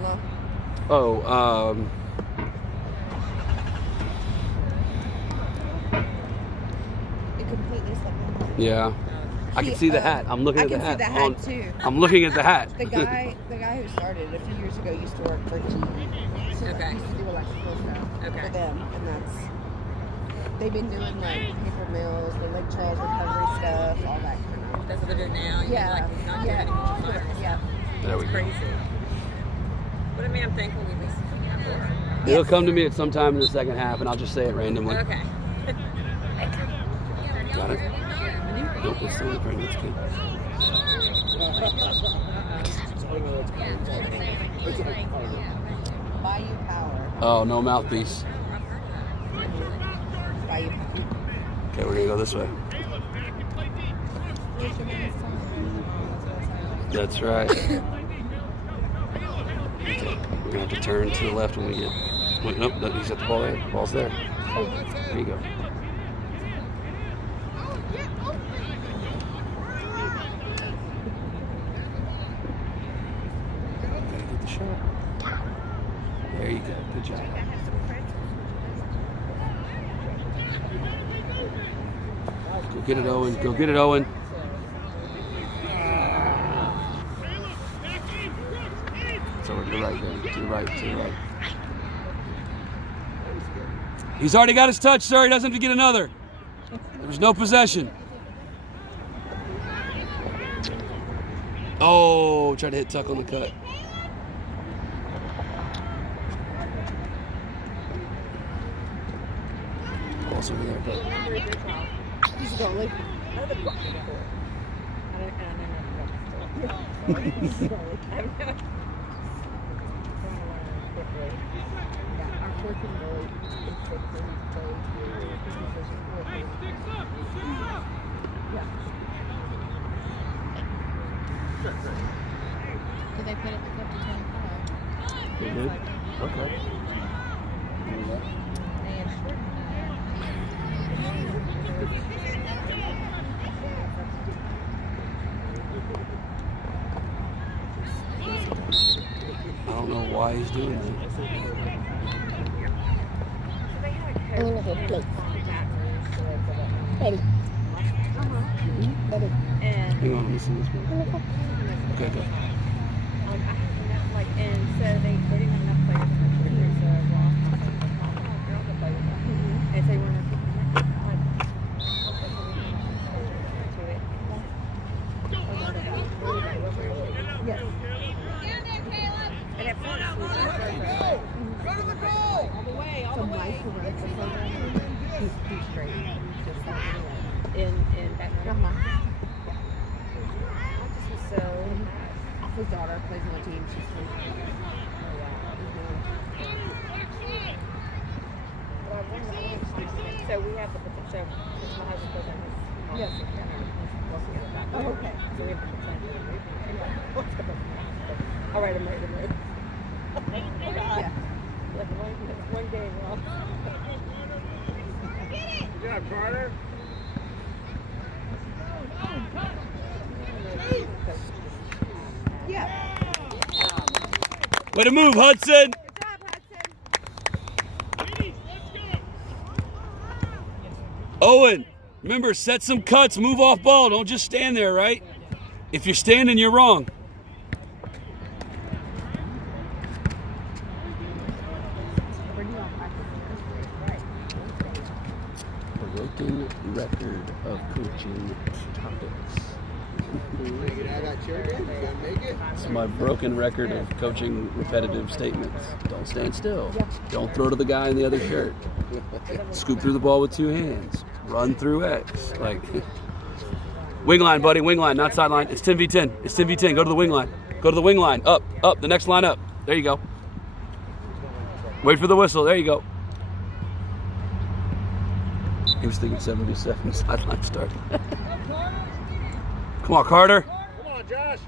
brother-in-law? Oh, It completely slipped my mind. yeah. I can see the hat. I'm looking at the hat. I can see the hat, too. I'm looking at the hat. The guy who started a few years ago used to work for GE. So Okay. he used to do electrical stuff Okay. for them, and they've been doing like paper mills, the Lake Charles recovery stuff, all that kind of. That's what they're doing now. You mean, like he's not doing any mutual fires. Yeah. There we It's go. crazy. But I mean, I'm thankful we at least have more. It'll come to me at some time in the second half, and I'll just say it randomly. Okay. Got it? Nope, it's still in the frame. That's good. Bayou Power. Oh, no mouthpiece. Bayou. Okay, we're gonna go this way. That's right. We're gonna have to turn to the left when we get. Wait, nope, he's got the ball there. The ball's there. There you go. Gotta get the shot. There you go. Good job. Go get it, Owen. Go get it, Owen. It's over to the right, baby. To the right, to the right. He's already got his touch, sir. He doesn't have to get another. There's no possession. Oh, tried to hit Tuck on the cut. Ball's over there, but He's a goalie. Did they put it up to 25? they did? Okay. I don't know why he's doing that. I'm gonna hit plate. Ready. Ready. Hang on, let me see this one. Okay, go. And so they didn't have enough players in the team, so Ross girls to play with them. And so they wanted to Yes. And at first, we were like, Go to the goal! All the way, all the Some way. life who runs the program. He's great. Just in that I just was so his daughter plays on the team. She's from. So we have the potential. Since my husband goes on his Yes. working at the back. Oh, okay. So we have the potential. All right, I'm ready to move. Yeah. Like one game, well. Good job, Carter. Yeah. Way to move, Hudson! Good job, Hudson. Owen, remember, set some cuts, move off ball. Don't just stand there, right? If you're standing, you're wrong. Broken record of coaching topics. I got children. You gotta make it. It's my broken record of coaching repetitive statements. Don't stand still. Don't throw to the guy in the other shirt. Scoop through the ball with two hands. Run through X. Like, wing line, buddy. Wing line, not sideline. It's 10v10. It's 10v10. Go to the wing line. Go to the wing line. Up, up. The next line up. There you go. Wait for the whistle. There you go. He was thinking 7v7 sideline start. Come on, Carter. Come on, Josh.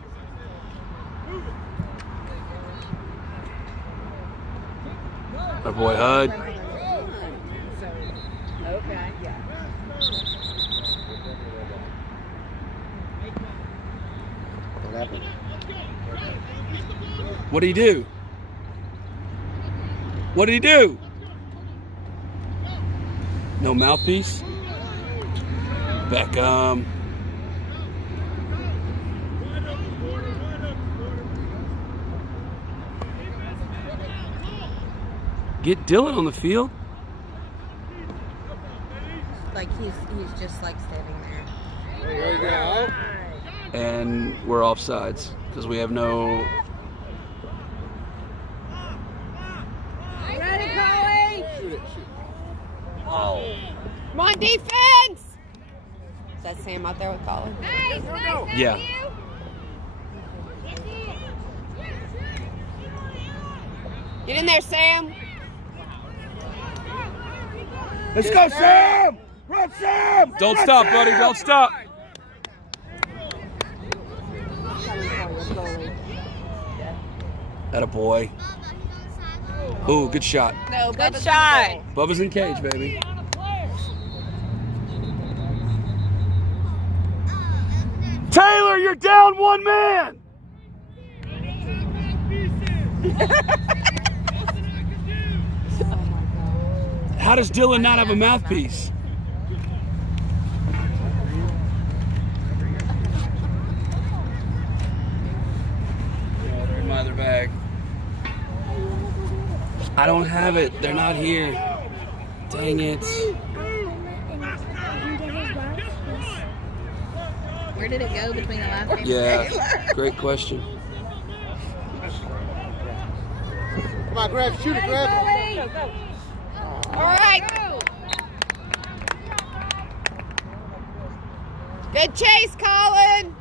Our boy Hud. Okay. Yeah. What happened? What do you do? What did he do? No mouthpiece? Beckham. Get Dylan on the field. Like he's just like standing there. There you go. And we're offsides because we have no. Ready, Collie? Shoot it. Oh. Come on, defense! Is that Sam out there with Colin? Yeah. Get in there, Sam! Let's go, Sam! Run, Sam! Don't stop, buddy. Don't stop. Atta boy. Ooh, good shot. No, good shot. Bubba's in cage, baby. Taylor, you're down one man. How does Dylan not have a mouthpiece? They're in my other bag. I don't have it. They're not here. Dang it. Where did it go between the last game? Yeah, great question. Come on, Griff. Shoot it, Griff. All right. Good chase, Colin.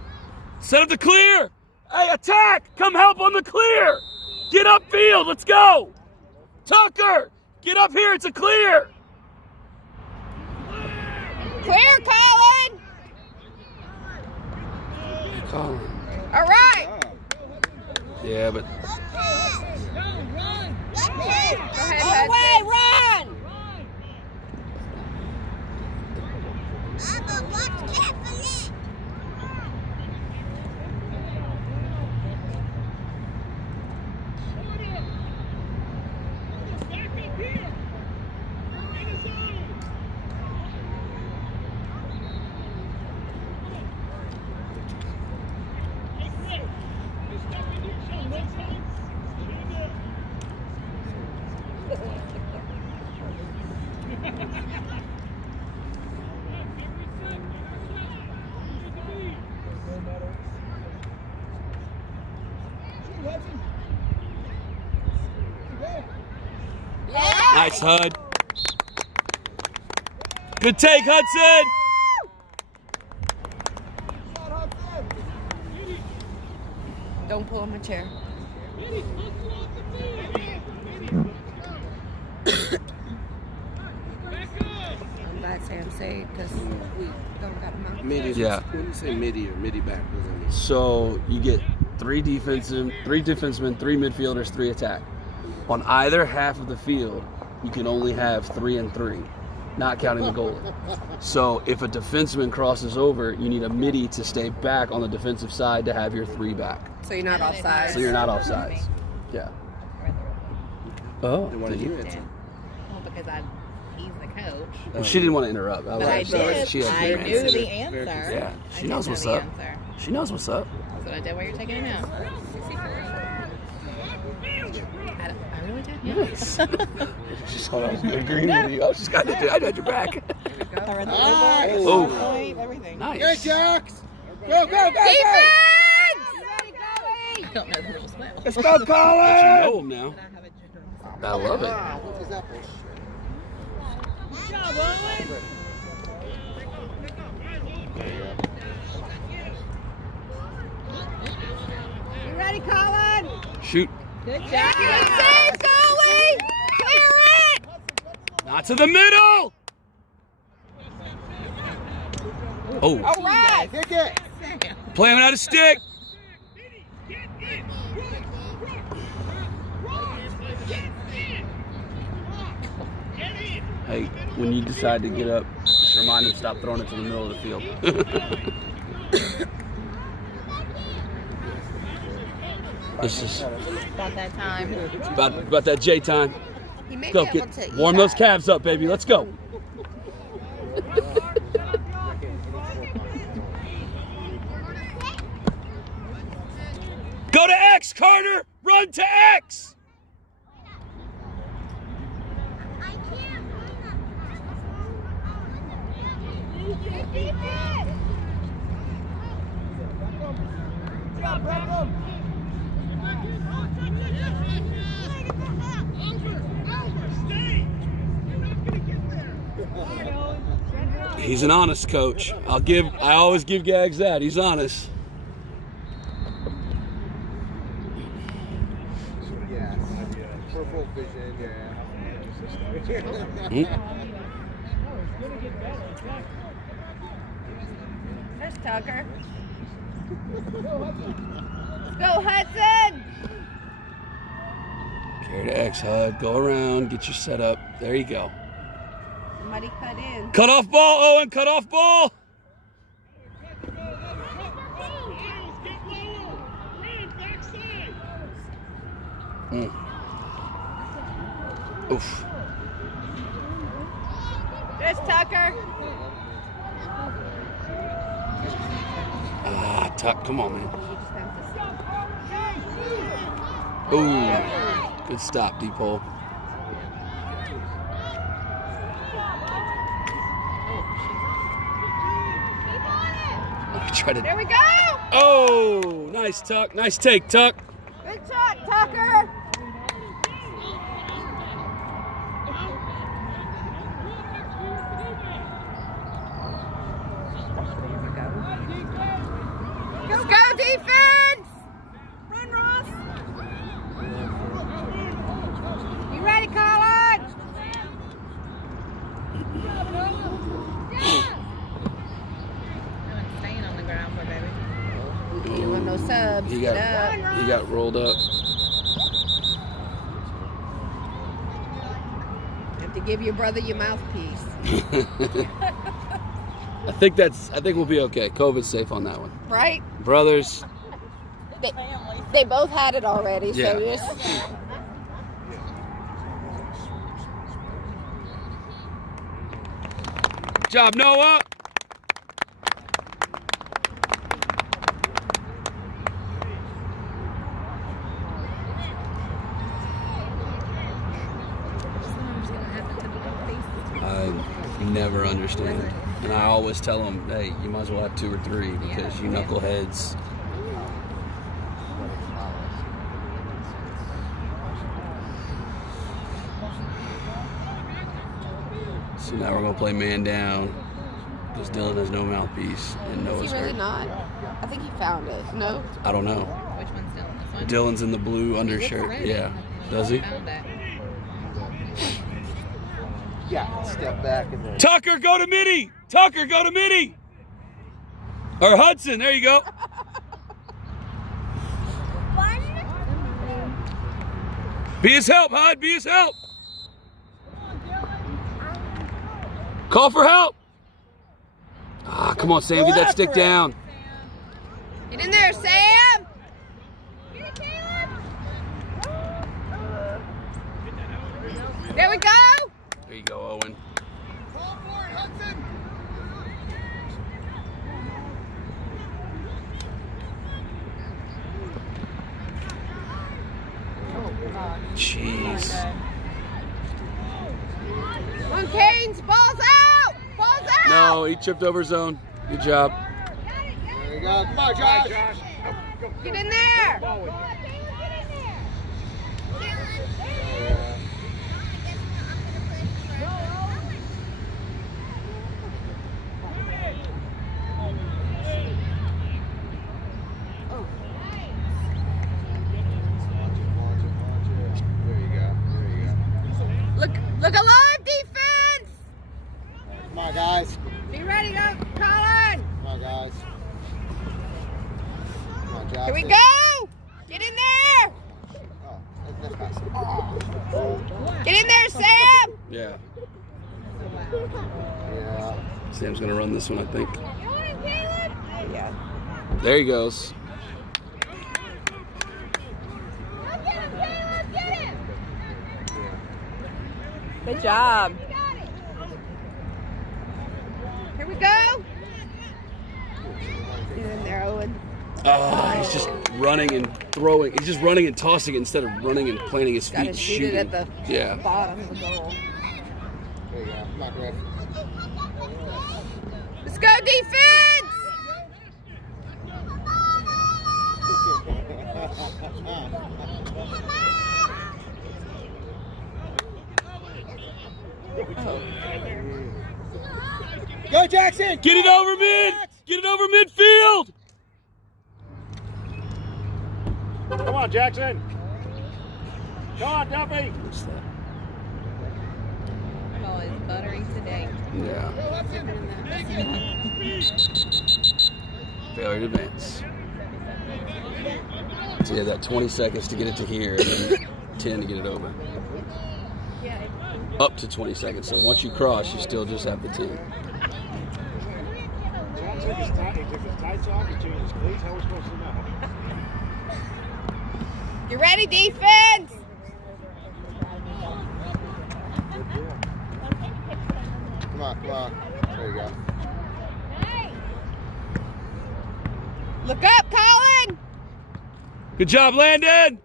Set up the clear. Hey, attack. Come help on the clear. Get upfield. Let's go. Tucker, get up here. It's a clear. Clear, Colin. Colin. All right. Yeah, but Go ahead, Hudson. Run. nice, Hud. Good take, Hudson. Don't pull on my chair. I'm glad Sam said because we don't got him out. Midi. Yeah. When you say midi or midi back, what does that mean? So you get three defensemen, 3 midfielders, 3 attack. On either half of the field, you can only have 3 and 3, not counting the goalie. So if a defenseman crosses over, you need a midi to stay back on the defensive side to have your 3 back. So you're not offside. So you're not offsides. Yeah. Oh, Then why did did you you? answer? Well, because he's the coach. Well, she didn't want to interrupt. But I did. She had I your knew answer. the answer. Yeah, I she did knows know what's the up. answer. She knows what's up. That's what I did while you're taking it out. I really did? Yeah. Nice. She thought I was agreeing with you. I just got to do. I had your back. I read the Nice. score, Oh. point, everything. Good, Nice. Jacks. Go, go, go, go. Defense! I don't know the rules well. Let's go, But you Colin. know him now. I love it. What was that bullshit? You ready, Colin? Shoot. Good job. Good save, goalie! Clear it! Not to the middle. Oh, All right. Kick it. playing out a stick. Hey, when you decide to get up, just remind them to stop throwing it to the middle of the field. It's just About that time. about that J time. He may Let's be go. able to eat Warm those that. calves up, baby. Let's go. Go to X, Carter. Run to X. He's an honest coach. I always give Gags that. He's honest. Yeah. Purple vision, yeah. There's Tucker. Let's go, Hudson! Carry to X, Hud. Go around. Get your setup. There you go. Somebody cut in. Cut off ball, Owen. Cut off ball. Oof. There's Tucker. Ah, Tuck. Come on, man. Ooh. Good stop, deep hole. There we go! Oh, nice, Tuck. Nice take, Tuck. Good shot, Tucker! Let's go, defense! Run, Ross! You ready, Colin? Staying on the ground for baby. Doing no subs. He Get up. got rolled up. Have to give your brother your mouthpiece. I think we'll be okay. COVID's safe on that one. Right? Brothers. They both had it already, Yeah. so just... Good job, Noah. I never understand. And I always tell them, hey, you might as well have 2 or 3 because you knuckleheads. So now we're going to play man down because Dylan has no mouthpiece and Is Noah's he really hurt. not? I think he found it. No? I don't know. Which one's Dylan? This one? Dylan's in the blue undershirt. ready. Yeah. Does he? Found it. Yeah, step back and then. Tucker, go to Mitty! Tucker, go to Mitty! Or Hudson, there you go. Be his help, Hud, be his help. Call for help. Ah, come on, Sam, get that stick down. Get in there, Sam! There we go! There you go, Owen. Call for it, Hudson! Jeez. Come on, Canes, balls out! Balls out! No, he tripped over his own. Good job. There you go. Come on, Josh. Get in there! Look alive, defense! Come on, guys. Be ready, go, Colin! Come on, guys. Come on, Josh. Here we go! Get in there! Oh, that's nice. Get in there, Sam! Yeah. Yeah. Sam's going to run this one, I think. Yeah. There he goes. Good job. Here we go. He's in there, Owen. Oh, he's just running and throwing. He's just running and tossing it instead of running and planting his feet Gotta and shoot shooting. it at the bottom of the goal. There you go. Come on, Griff. Let's go, defense! Go, Jackson! Get it over mid! Get it over midfield! Come on, Jackson. Come on, Duffy. What's that? Oh, it's buttering today. Yeah. Failure to advance. So you have that 20 seconds to get it to here, and then 10 to get it over. Up to 20 seconds. So once you cross, you still just have the 10. John took his tights off, he changed his cleats. How are we supposed to know? You ready, defense? Come on, come on. There you go. Look up, Colin! Good job, Landon!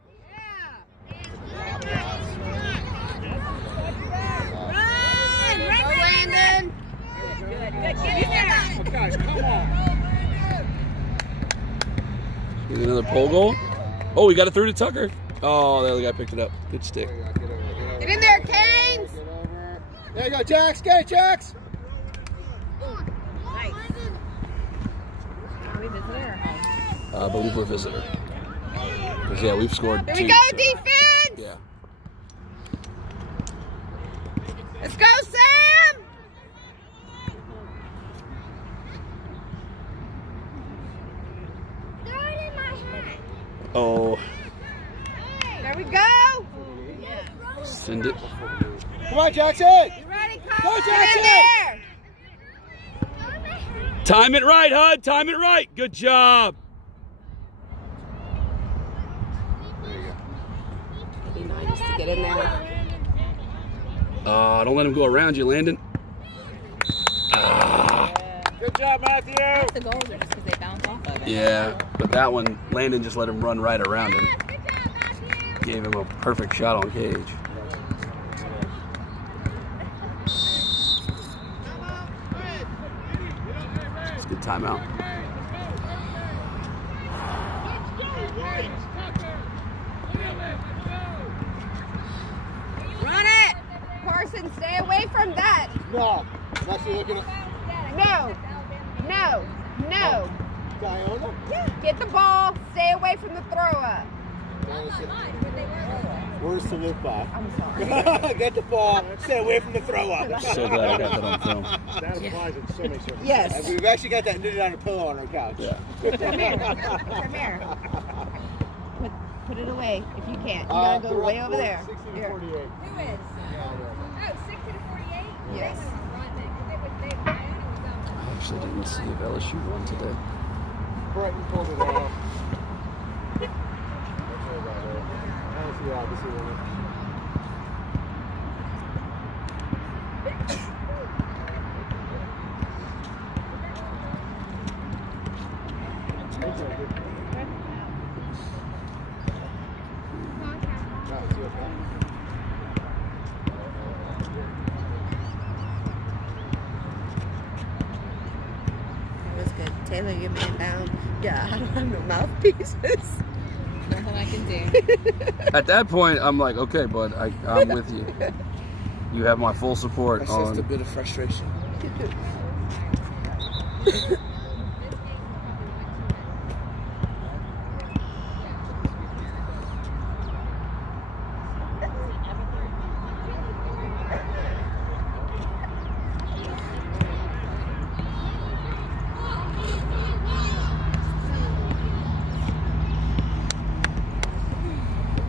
Run, Landon! Good. Get in there. Oh, guys, come on. Get another pole goal. Oh, we got it through to Tucker. Oh, the other guy picked it up. Good stick. There you go. Get over, get over. Get in there, Canes! Get over. There you go, Jax. Get it, Jax. Nice. Are we visitor or home? I believe we're visitor. Because, yeah, we've scored Here 2. we go, so- defense! Yeah. Let's go, Sam! Oh, There we go! send it. Come on, Jackson. You ready, Colin? Go, Get in Jackson! there! Time it right, Hud. Time it right. Good job. There you go. It'd be nice to get in there. Don't let him go around you, Landon. Good job, Matthew. Half the goals are just because they bounce off of it. Yeah, but that one, Landon just let him run right around him. Gave him a perfect shot on cage. It's a good timeout. Run it! Carson, stay away from that! No. Unless you're looking at No! No! No! Diona. Get the ball, stay away from the throw up. Words to live by. I'm sorry. Get the ball. Stay away from the throw up. So glad I got that on film. That applies in so many circumstances. Yes. We've actually got that knitted on a pillow on our couch. Yeah. Come here. Come here. Put it away if you can't. You gotta go way over there. 60 to Here. 48. Who is? Oh, 60 to 48? Yes. I actually didn't see if LSU won today. Brighton pulled it off. That's all about it. I don't see obviously one. That was good. Taylor, your man down. Yeah, I don't have no mouthpieces. Nothing I can do. At that point, I'm like, okay, bud, I'm with you. You have my full support That's just a on. bit of frustration.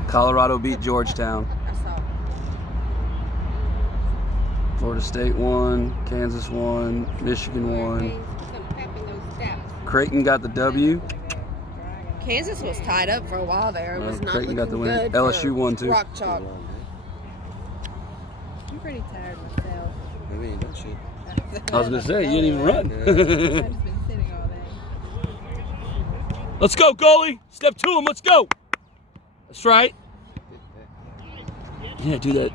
Colorado beat Georgetown. I saw. Florida State won. Kansas won. Michigan won. Creighton got the W. Kansas was tied up for a while there. It was not Creighton looking got the win. good. LSU for won too. Rock Chalk. I'm pretty tired myself. I mean, that shit. I was going to say, you didn't even run. I've just been sitting all day. Let's go, goalie. Step to him. Let's go. That's right. Yeah, do that.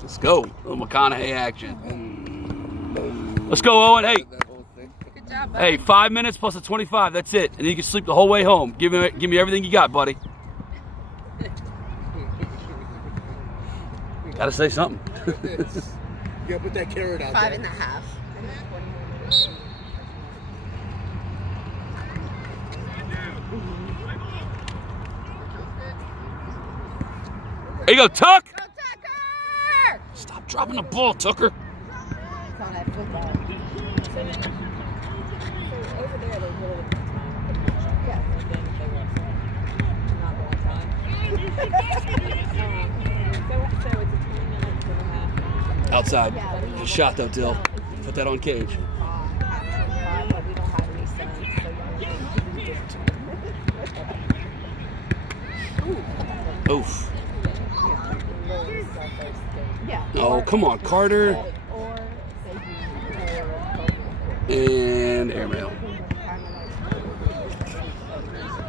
Let's go. Little McConaughey action. Let's go, Owen. Hey. Good job, buddy. Hey, 5 minutes plus a 25. That's it. And then you can sleep the whole way home. Give me everything you got, buddy. Gotta say something. Yeah, put that carrot out 5 there. and a half. There you go, Tuck. Go Tucker! Stop dropping the ball, Tucker. It's on that football. So over there, there's little. Yeah. Not one time. So it's a 20 minutes and a half. Outside. Yeah, Good shot, though, Dill. Put that on cage. But we don't have any sons, so Oof. yeah. Oh, come on, Carter. Or safety And airmail.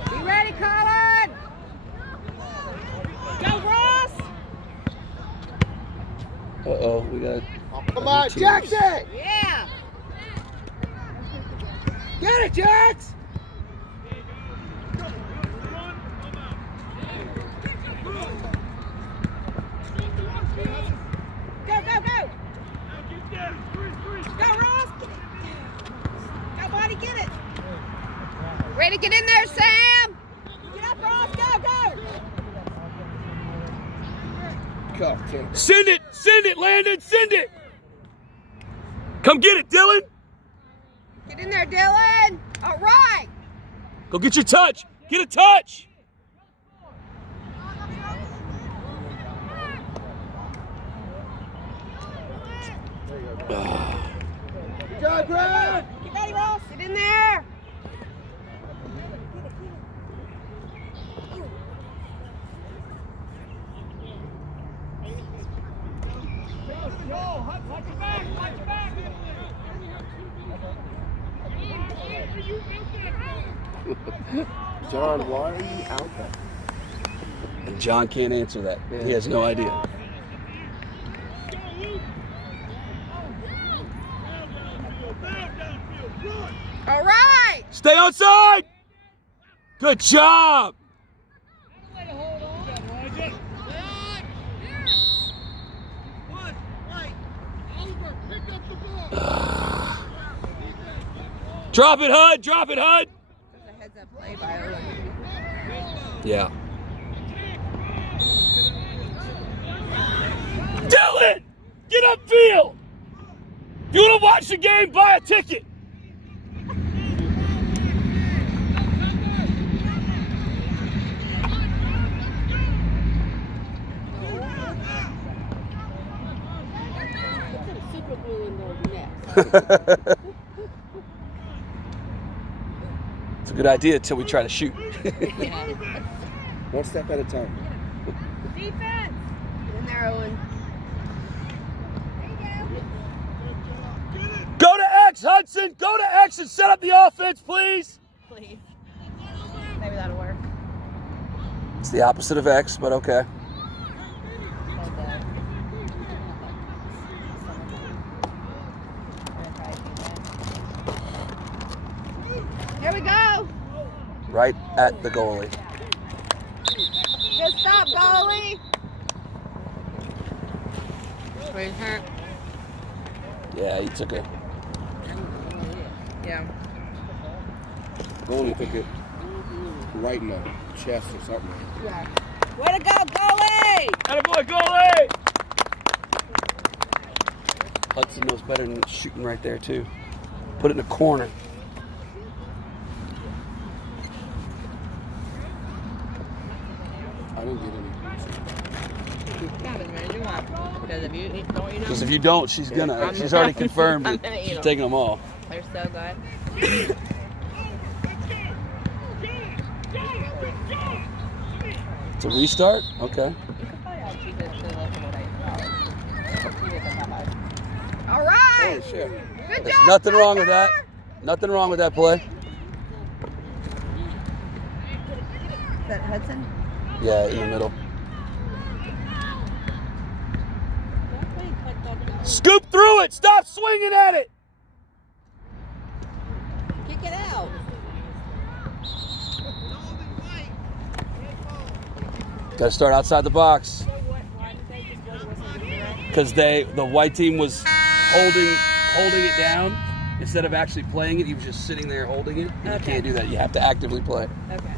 Be ready, Colin! Go, Ross! Uh-oh, we got... Come on, Jackson! Yeah! Get it, Jax! Go, go, go! Go, Ross! Go, buddy, get it! Ready, get in there, Sam! Get up, Ross! Go, go! Go, King. Send it, Landon, send it! Come get it, Dylan! Get in there, Dylan! All right! Go get your touch! Get a touch! Good job, Grant! Get ready, Ross! Get in there! John, why are you out there? And John can't answer that. He has no idea. All right! Stay outside! Good job! Drop it, Hud! Drop it, Hud! That's a heads up play by early. Yeah. Dylan! Get upfield! If you want to watch the game, buy a ticket. Super glue in those nets. It's a good idea until we try to shoot. One step at a time. Defense! Get in there, Owen. Go to X, Hudson! Go to X and set up the offense, please! Please. Maybe that'll work. It's the opposite of X, but okay. Here we go! Right at the goalie. Good stop, goalie! Where's her? Yeah, he took it. Yeah. Goalie took it right in the chest or something. Yeah. Way to go, goalie! Attaboy, goalie! Hudson knows better than shooting right there, too. Put it in the corner. I didn't get any. Because if you don't, she's gonna. She's already confirmed it. She's taking them all. They're so good. It's a restart? Okay. You could probably All right. Holy shit. Good There's job. nothing wrong with Tiger. that. Nothing wrong with that play. Is that Hudson? Yeah, in the middle. Scoop through it. Stop swinging at it. Kick it out. Got to start outside the box. So what? Why did they just go to whistle direct? Because the white team was holding it down instead of actually playing it. He was just sitting there holding it. And you Okay. can't do that. You have to actively play. Okay.